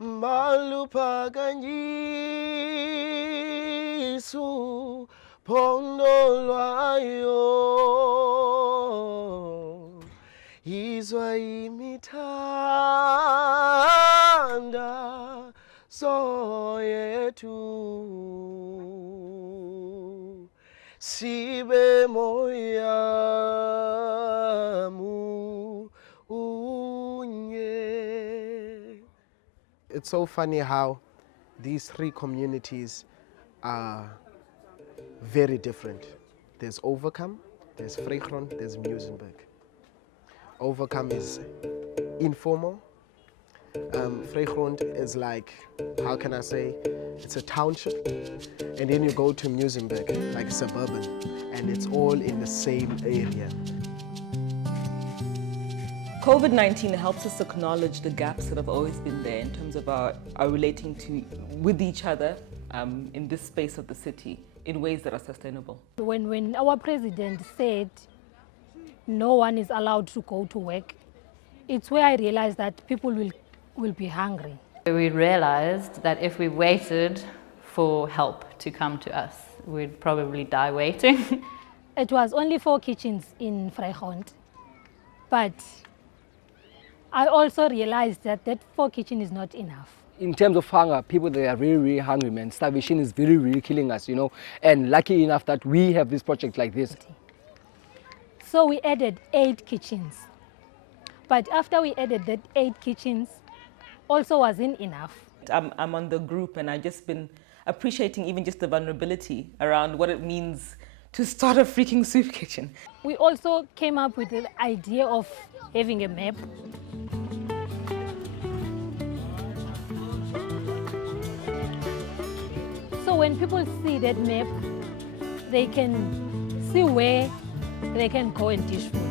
Malupakanyisu pondolwayo izwa imithanda soyetu sibe moyamu unye. It's so funny how these three communities are very different. There's Overcome, there's Vrygrond, there's Muizenberg. Overcome is informal. Vrygrond is like, how can I say, it's a township. And then you go to Muizenberg, like suburban, and it's all in the same area. COVID-19 helps us acknowledge the gaps that have always been there in terms of our relating with each other in this space of the city in ways that are sustainable. When our president said no one is allowed to go to work, it's where I realized that people will be hungry. We realized that if we waited for help to come to us, we'd probably die waiting. It was only 4 kitchens in Vrygrond, but I also realized that 4 kitchens is not enough. In terms of hunger, people, they are really, really hungry, man. Starvation is really, really killing us, you know. And lucky enough that we have this project like this. So we added 8 kitchens. But after we added that 8 kitchens, also wasn't enough. I'm on the group and I've just been appreciating even just the vulnerability around what it means to start a freaking soup kitchen. We also came up with the idea of having a map. So when people see that map, they can see where they can go and dish food.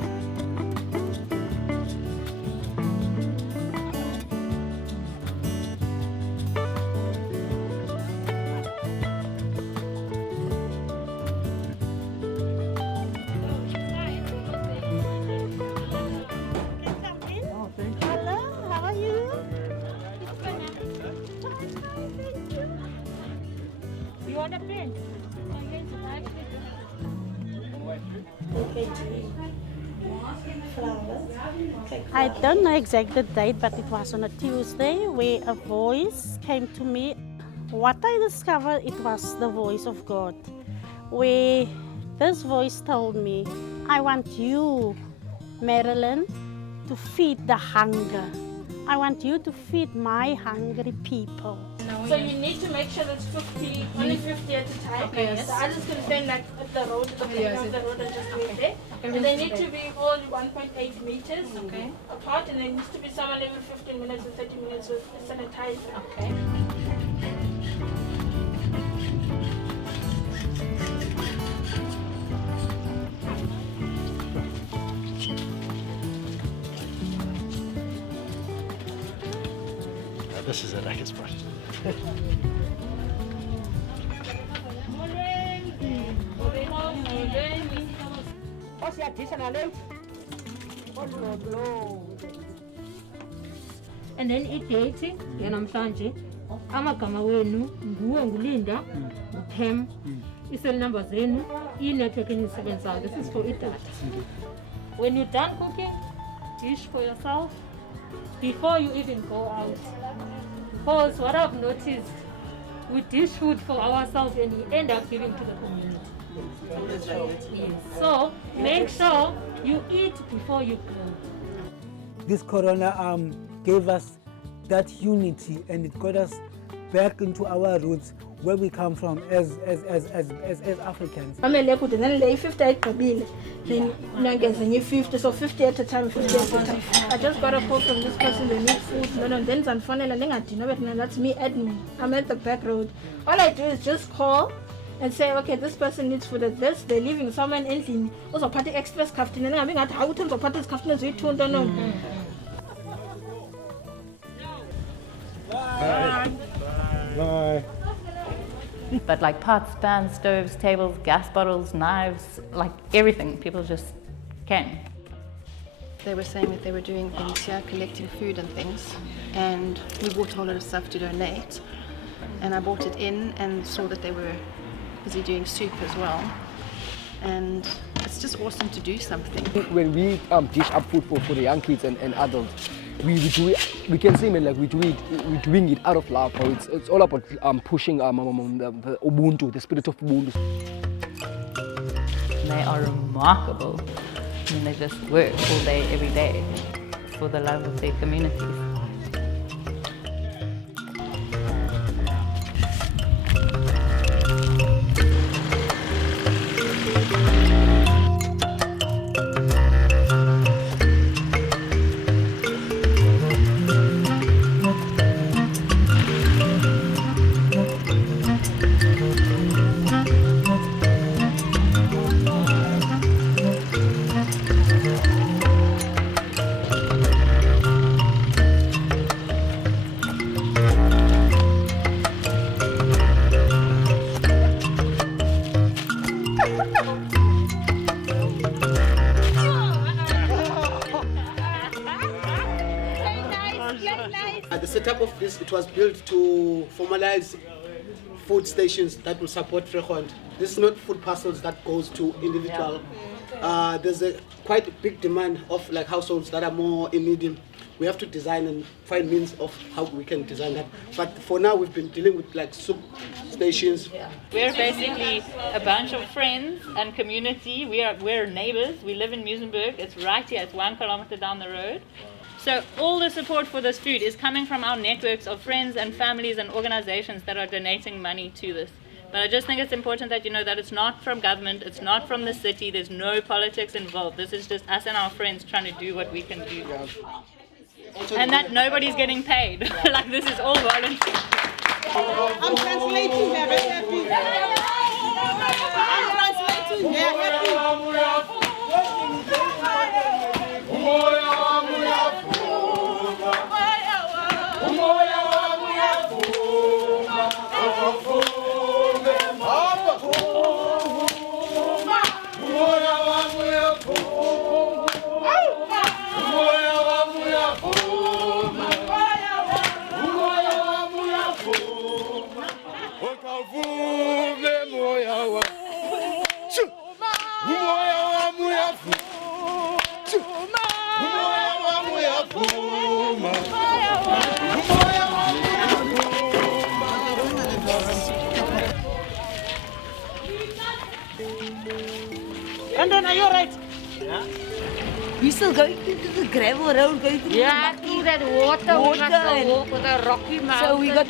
I don't know exactly the date, but it was on a Tuesday where a voice came to me. What I discovered, it was the voice of God, where this voice told me, I want you, Marilyn, to feed the hunger. I want you to feed my hungry people. So you need to make sure it's 50, only 50 at a time. Okay, yes. The others can stand like at the road, the beginning of the road and just wait there. Okay, And they need to be all 1.8 meters Okay. apart, and there needs to be someone every 15 minutes or 30 minutes with sanitizer. Okay. This is a lekker spot. And then idate yanamhlanje amagama wenu nguwe nguLinda uPam i-cell number zenu i-network enisebenzayo. This is for iData. When you're done cooking, dish for yourself before you even go out. Because what I've noticed, we dish food for ourselves and we end up giving to the community. Yes. So make sure you eat before you go. This corona gave us that unity, and it got us back into our roots, where we come from as Africans. I'm a good, and then lay 50 kabile. Then you 50, so 50 at a time, 50 at a time. I just got a call from this person, they need food. No, then some fun and that's me admin. I'm at the back road. All I do is just call and say, okay, this person needs food at this, they're leaving someone in also party express captain, and I'm at how to party captain as we don't know. Bye. Bye. But like pots, pans, stoves, tables, gas bottles, knives, like everything, people just came. they were saying that they were doing things here, collecting food and things, and we bought a whole lot of stuff to donate, and I bought it in and saw that they were busy doing soup as well, and it's just awesome to do something. When we dish up food for the young kids and adults, we do it, we can say, man, like we're doing it out of love. Or it's all about pushing the Ubuntu, the spirit of Ubuntu. They are remarkable, and they just work all day, every day, for the love of their communities. The setup of this, it was built to formalize food stations that will support Vrygrond. This is not food parcels that goes to individual. There's a quite big demand of like households that are more in need. We have to design and find means of how we can design that. But for now, we've been dealing with like soup stations. We're basically a bunch of friends and community. We're neighbors. We live in Muizenberg. It's right here. It's 1 kilometer down the road. So all the support for this food is coming from our networks of friends and families and organizations that are donating money to this. But I just think it's important that you know that it's not from government, it's not from the city, there's no politics involved. This is just us and our friends trying to do what we can do. And that nobody's getting paid. Like this is all voluntary. I'm translating there, happy. I'm translating there, happy. And then are you alright? Yeah. We still going into the gravel road, going through yeah, through that water. We must go walk with a rocky mountain. So we got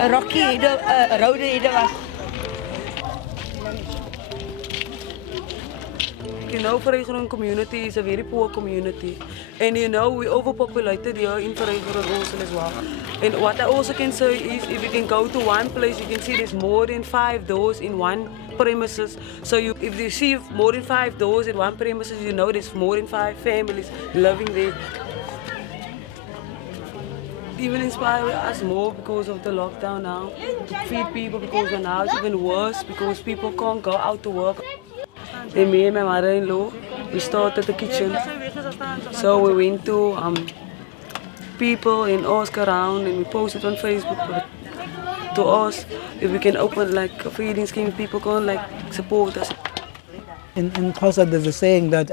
a rocky road ahead of us. You know, Vrygrond community is a very poor community. And you know, we overpopulated here in Vrygrond also as well. And what I also can say is, if you can go to one place, you can see there's more than 5 doors in one premises. So if you see more than 5 doors in one premises, you know there's more than 5 families living there. Even inspire us more because of the lockdown now, to feed people, because now it's even worse because people can't go out to work. And me and my mother-in-law, we started the kitchen. So we went to people and asked around, and we posted on Facebook to us if we can open like a feeding scheme, people can like support us. In Xhosa there's a saying that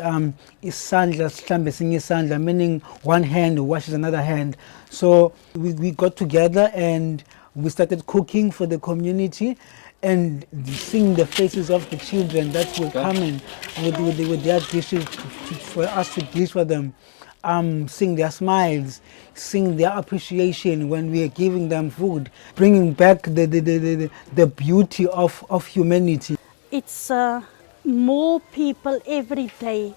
isandla sihlambe esinye isandla, meaning one hand washes another hand. So we got together and we started cooking for the community and seeing the faces of the children that were coming with their dishes for us to dish for them, seeing their smiles, seeing their appreciation when we are giving them food, bringing back the beauty of humanity. It's more people every day.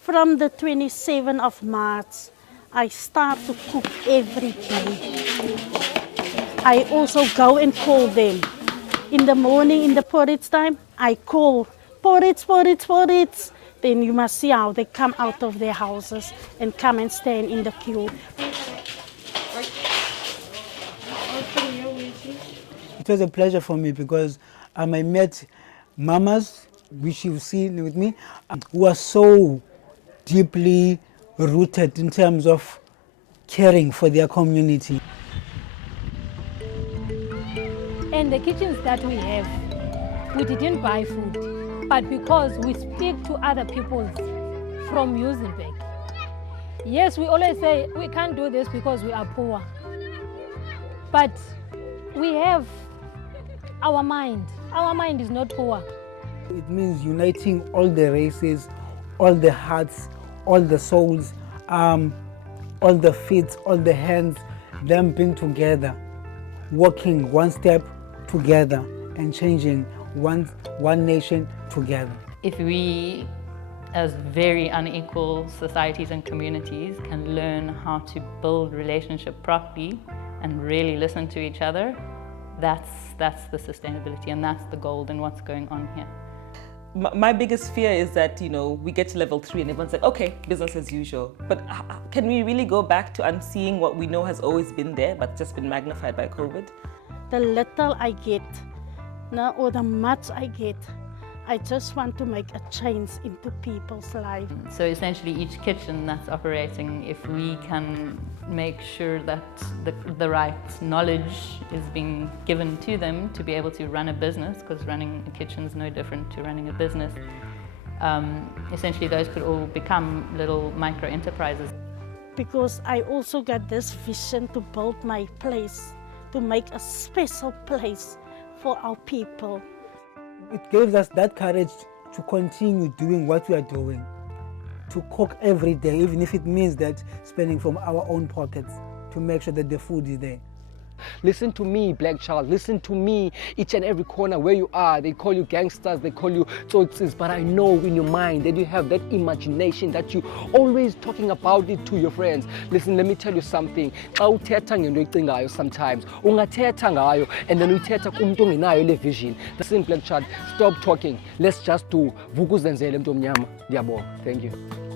From the 27th of March, I start to cook every day. I also go and call them. In the morning, in the porridge time, I call, porridge, porridge, porridge. Then you must see how they come out of their houses and come and stand in the queue. It was a pleasure for me because I met mamas, which you've seen with me, who are so deeply rooted in terms of caring for their community. And the kitchens that we have, we didn't buy food, but because we speak to other people from Muizenberg. Yes, we always say we can't do this because we are poor, but we have our mind. Our mind is not poor. It means uniting all the races, all the hearts, all the souls, all the feet, all the hands, them being together, walking one step together and changing one nation together. If we, as very unequal societies and communities, can learn how to build relationship properly and really listen to each other, that's the sustainability, and that's the gold in what's going on here. My biggest fear is that, we get to level 3 and everyone's like, okay, business as usual. But can we really go back to unseeing what we know has always been there, but just been magnified by COVID? The little I get, or the much I get, I just want to make a change into people's lives. So essentially each kitchen that's operating, if we can make sure that the right knowledge is being given to them to be able to run a business, because running a kitchen is no different to running a business, essentially those could all become little micro enterprises. Because I also got this vision to build my place, to make a special place for our people. It gives us that courage to continue doing what we are doing, to cook every day, even if it means that spending from our own pockets to make sure that the food is there. Listen to me, black child. Listen to me. Each and every corner where you are, they call you gangsters, they call you tsotsis, but I know in your mind that you have that imagination that you always talking about it to your friends. Listen, let me tell you something. Xa uthetha ngento ecingayo sometimes, ungathetha ngayo and then uthetha kumuntu ongenayo le vision. Listen, black child, stop talking. Let's just do. Vukuzenzele mntu omnyama. Ndiyabonga. Thank you.